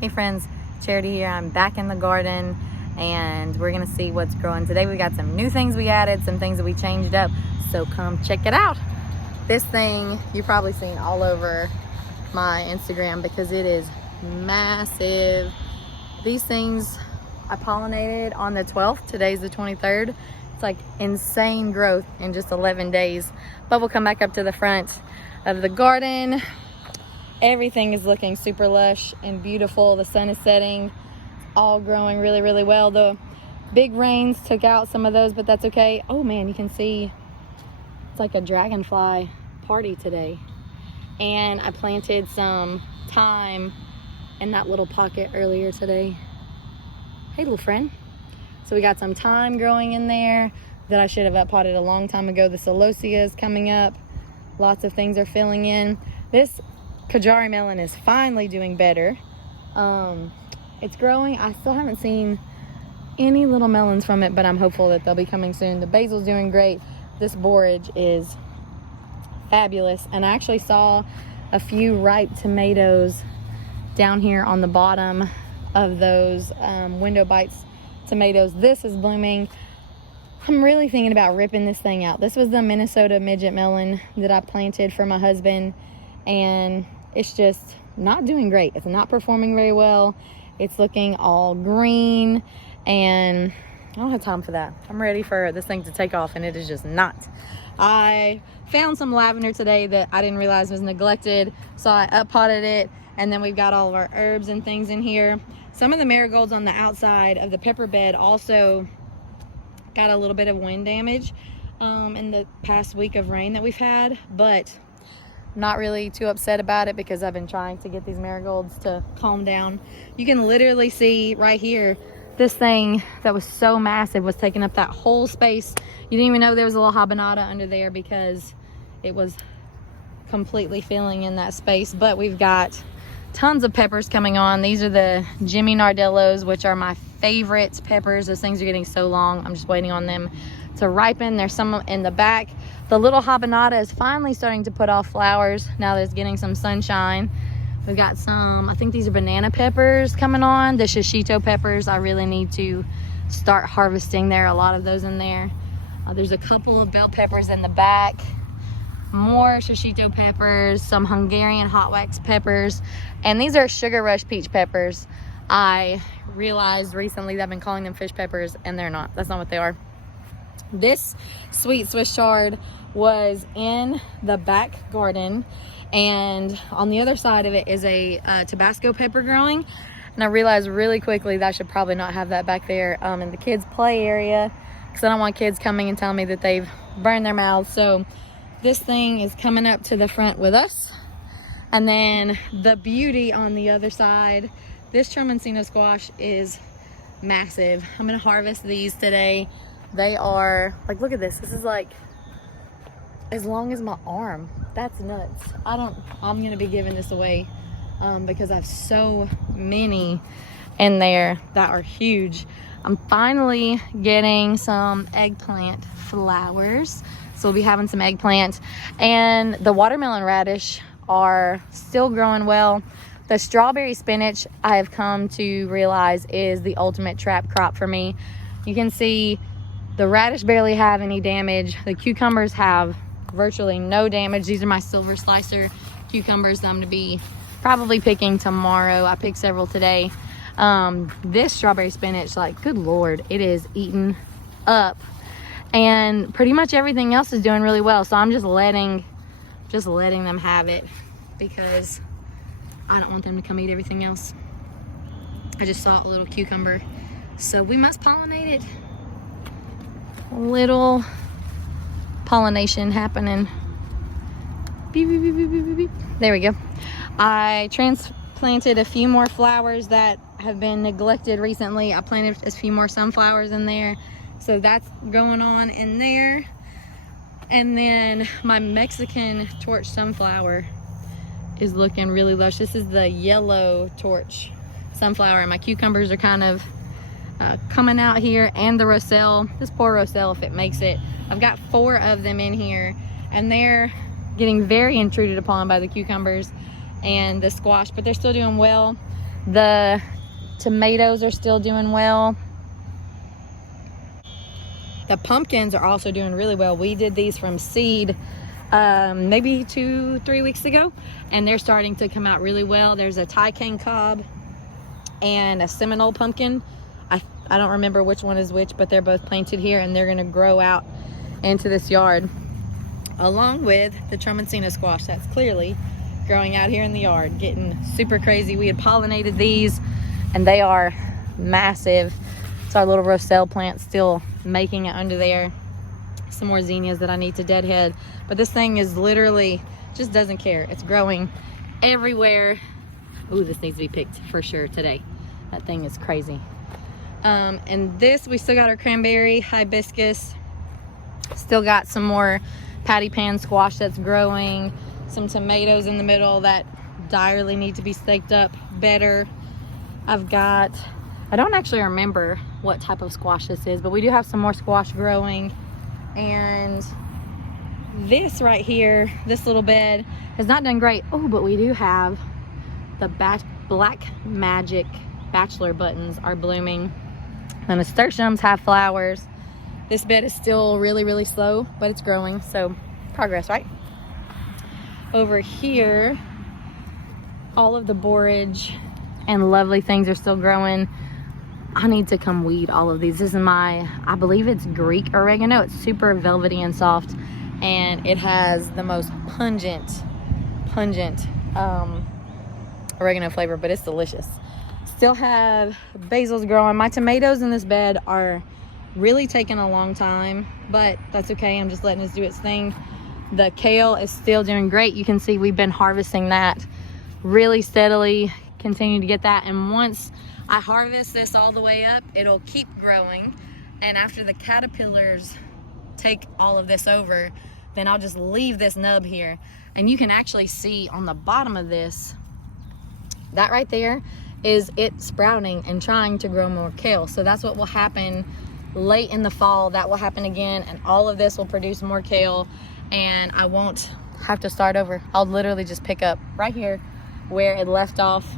Hey friends, Charity here. I'm back in the garden and we're gonna see what's growing. Today we got some new things we added, some things that we changed up, so come check it out. This thing you've probably seen all over my Instagram because it is massive. These things I pollinated on the 12th. Today's the 23rd. It's like insane growth in just 11 days. But we'll come back up to the front of the garden. Everything is looking super lush and beautiful. The sun is setting. It's all growing really, really well. The big rains took out some of those, but that's okay. Oh man, you can see it's like a dragonfly party today. And I planted some thyme in that little pocket earlier today. Hey little friend. So we got some thyme growing in there that I should have uppotted a long time ago. The celosia is coming up. Lots of things are filling in. This Kajari melon is finally doing better. It's growing. I still haven't seen any little melons from it, but I'm hopeful that they'll be coming soon. The basil's doing great. This borage is fabulous. And I actually saw a few ripe tomatoes down here on the bottom of those window bites tomatoes. This is blooming. I'm really thinking about ripping this thing out. This was the Minnesota midget melon that I planted for my husband, and it's just not doing great. It's not performing very well. It's looking all green, and I don't have time for that. I'm ready for this thing to take off, and it is just not. I found some lavender today that I didn't realize was neglected, so I uppotted it, and then we've got all of our herbs and things in here. Some of the marigolds on the outside of the pepper bed also got a little bit of wind damage in the past week of rain that we've had, but not really too upset about it because I've been trying to get these marigolds to calm down. You can literally see right here, this thing that was so massive was taking up that whole space. You didn't even know there was a little habanada under there because it was completely filling in that space. But we've got tons of peppers coming on. These are the Jimmy Nardellos, which are my favorite peppers. Those things are getting so long. I'm just waiting on them to ripen. There's some in the back. The little habanada is finally starting to put off flowers now that it's getting some sunshine. We've got some, I think these are banana peppers coming on. The shishito peppers, I really need to start harvesting. There are a lot of those in there. There's a couple of bell peppers in the back. More shishito peppers, some Hungarian hot wax peppers, and these are sugar rush peach peppers. I realized recently that I've been calling them fish peppers, and they're not. That's not what they are. This sweet Swiss chard was in the back garden, and on the other side of it is a Tabasco pepper growing, and I realized really quickly that I should probably not have that back there in the kids play area because I don't want kids coming and telling me that they've burned their mouths. So this thing is coming up to the front with us. And then the beauty on the other side, this tromboncino squash is massive. I'm gonna harvest these today. They are like, look at this. This is like as long as my arm. That's nuts. I'm gonna be giving this away because I have so many in there that are huge. I'm finally getting some eggplant flowers. So we'll be having some eggplant, and the watermelon radish are still growing well. The strawberry spinach, I have come to realize, is the ultimate trap crop for me. You can see the radish barely have any damage. The cucumbers have virtually no damage. These are my silver slicer cucumbers that I'm gonna be probably picking tomorrow. I picked several today. This strawberry spinach, like, good Lord, it is eaten up. And pretty much everything else is doing really well. So I'm just letting them have it because I don't want them to come eat everything else. I just saw a little cucumber, so we must pollinate it. A little pollination happening. Beep, beep, beep, beep, beep, beep. There we go. I transplanted a few more flowers that have been neglected recently. I planted a few more sunflowers in there. So that's going on in there. And then my Mexican torch sunflower is looking really lush. This is the yellow torch sunflower, and my cucumbers are kind of coming out here, and the roselle. This poor roselle, if it makes it. I've got 4 of them in here, and they're getting very intruded upon by the cucumbers and the squash, but they're still doing well. The tomatoes are still doing well. The pumpkins are also doing really well. We did these from seed maybe 2-3 weeks ago, and they're starting to come out really well. There's a Thai cane cob and a Seminole pumpkin. I don't remember which one is which, but they're both planted here, and they're gonna grow out into this yard, along with the tromboncino squash that's clearly growing out here in the yard, getting super crazy. We had pollinated these, and they are massive. It's our little Roselle plant still making it under there. Some more zinnias that I need to deadhead, but this thing is literally just doesn't care. It's growing everywhere. Ooh, this needs to be picked for sure today. That thing is crazy. And this, we still got our cranberry, hibiscus, still got some more patty pan squash that's growing, some tomatoes in the middle that direly need to be staked up better. I don't actually remember what type of squash this is, but we do have some more squash growing. And this right here, this little bed has not done great. Oh, but we do have the Black Magic bachelor buttons are blooming. The nasturtiums have flowers. This bed is still really, really slow, but it's growing, so progress, right? Over here, all of the borage and lovely things are still growing. I need to come weed all of these. This is my, I believe it's Greek oregano. It's super velvety and soft, and it has the most pungent oregano flavor, but it's delicious. Still have basils growing. My tomatoes in this bed are really taking a long time, but that's okay. I'm just letting this do its thing. The kale is still doing great. You can see we've been harvesting that really steadily, continue to get that. And once I harvest this all the way up, it'll keep growing. And after the caterpillars take all of this over, then I'll just leave this nub here. And you can actually see on the bottom of this, that right there is it sprouting and trying to grow more kale. So that's what will happen late in the fall. That will happen again, and all of this will produce more kale, and I won't have to start over. I'll literally just pick up right here where it left off.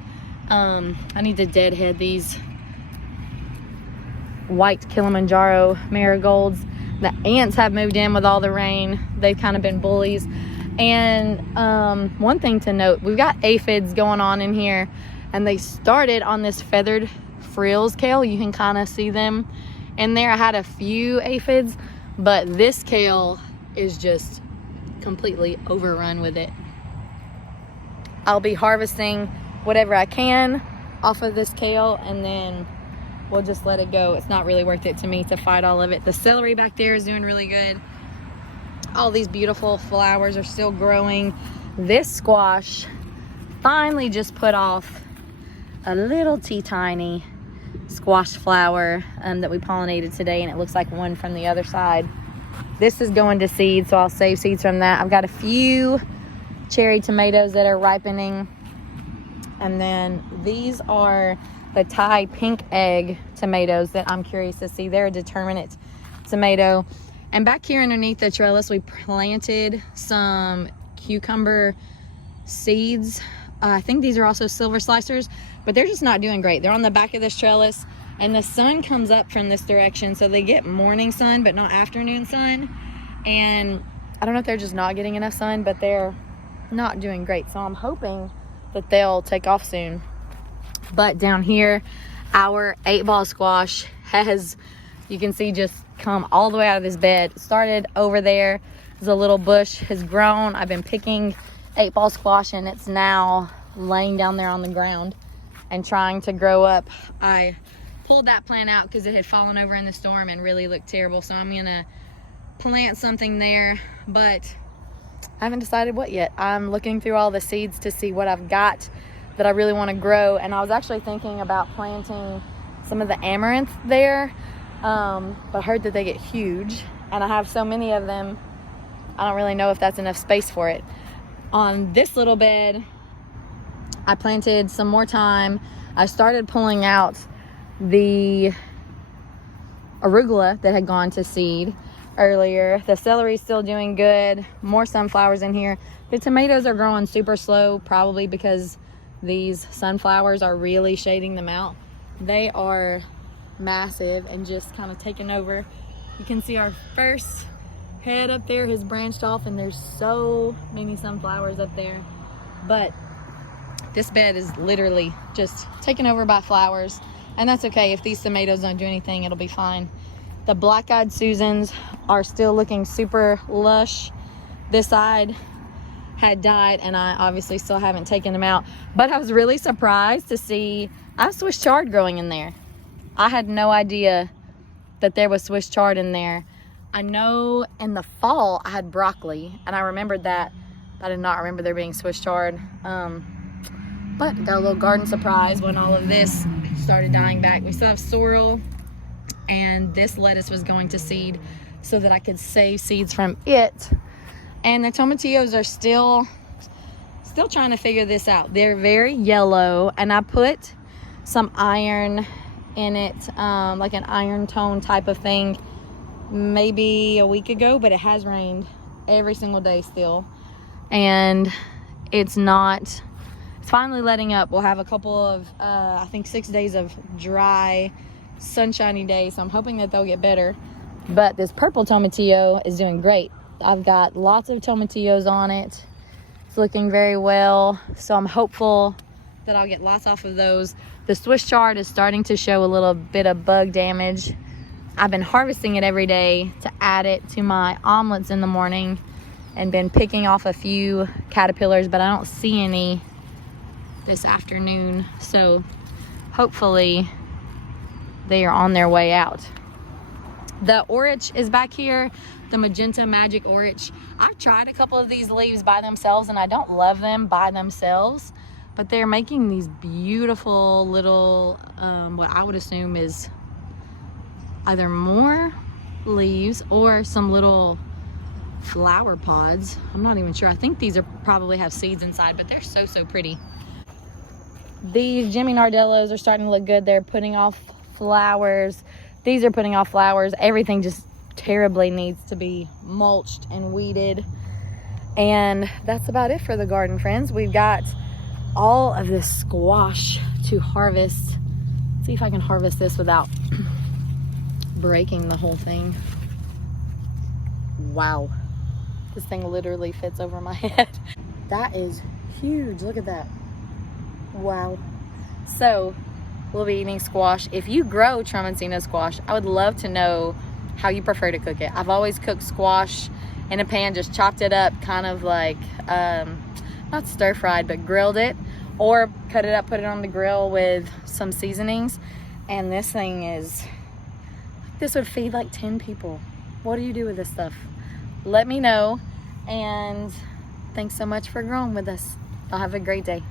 I need to deadhead these white Kilimanjaro marigolds. The ants have moved in with all the rain. They've kind of been bullies. And one thing to note, we've got aphids going on in here, and they started on this feathered frills kale. You can kind of see them in there. I had a few aphids, but this kale is just completely overrun with it. I'll be harvesting whatever I can off of this kale, and then we'll just let it go. It's not really worth it to me to fight all of it. The celery back there is doing really good. All these beautiful flowers are still growing. This squash finally just put off a little tiny squash flower that we pollinated today, and it looks like one from the other side. This is going to seed, so I'll save seeds from that. I've got a few cherry tomatoes that are ripening, and then these are the Thai pink egg tomatoes that I'm curious to see. They're a determinate tomato. And back here underneath the trellis, we planted some cucumber seeds. I think these are also silver slicers, but they're just not doing great. They're on the back of this trellis, and the sun comes up from this direction, so they get morning sun but not afternoon sun. And I don't know if they're just not getting enough sun, but they're not doing great. So I'm hoping that they'll take off soon. But down here, our 8-ball squash has, you can see, just come all the way out of this bed. It started over there. There's a little bush, has grown. I've been picking 8-ball squash, and it's now laying down there on the ground and trying to grow up. I pulled that plant out because it had fallen over in the storm and really looked terrible. So I'm gonna plant something there, but I haven't decided what yet. I'm looking through all the seeds to see what I've got that I really want to grow. And I was actually thinking about planting some of the amaranth there, but I heard that they get huge, and I have so many of them, I don't really know if that's enough space for it. On this little bed, I planted some more thyme. I started pulling out the arugula that had gone to seed earlier. The celery's still doing good. More sunflowers in here. The tomatoes are growing super slow, probably because These sunflowers are really shading them out. They are massive and just kind of taking over. You can see our first head up there has branched off, and there's so many sunflowers up there. But this bed is literally just taken over by flowers, and that's okay. If these tomatoes don't do anything, it'll be fine. The black-eyed Susans are still looking super lush. This side had died, and I obviously still haven't taken them out, but I was really surprised to see I have Swiss chard growing in there. I had no idea that there was Swiss chard in there. I know in the fall I had broccoli, and I remembered that. I did not remember there being Swiss chard. But got a little garden surprise when all of this started dying back. We still have sorrel, and this lettuce was going to seed so that I could save seeds from it. And the tomatillos are still trying to figure this out. They're very yellow, and I put some iron in it, like an iron tone type of thing, maybe a week ago, but it has rained every single day still. And it's finally letting up. We'll have a couple of, I think 6 days of dry, sunshiny days, so I'm hoping that they'll get better. But this purple tomatillo is doing great. I've got lots of tomatillos on it. It's looking very well, so I'm hopeful that I'll get lots off of those. The Swiss chard is starting to show a little bit of bug damage. I've been harvesting it every day to add it to my omelets in the morning, and been picking off a few caterpillars, but I don't see any this afternoon, so hopefully they are on their way out. The orich is back here, the magenta magic orich. I've tried a couple of these leaves by themselves, and I don't love them by themselves, but they're making these beautiful little, what I would assume is either more leaves or some little flower pods. I'm not even sure. I think these probably have seeds inside, but they're so pretty. These Jimmy Nardellos are starting to look good. They're putting off flowers. These are putting off flowers. Everything just terribly needs to be mulched and weeded. And that's about it for the garden, friends. We've got all of this squash to harvest. Let's see if I can harvest this without breaking the whole thing. Wow. This thing literally fits over my head. That is huge. Look at that. Wow. So we'll be eating squash. If you grow tromboncino squash, I would love to know how you prefer to cook it. I've always cooked squash in a pan, just chopped it up, kind of like, not stir fried, but grilled it, or cut it up, put it on the grill with some seasonings. And this thing this would feed like 10 people. What do you do with this stuff? Let me know, and thanks so much for growing with us. Y'all have a great day.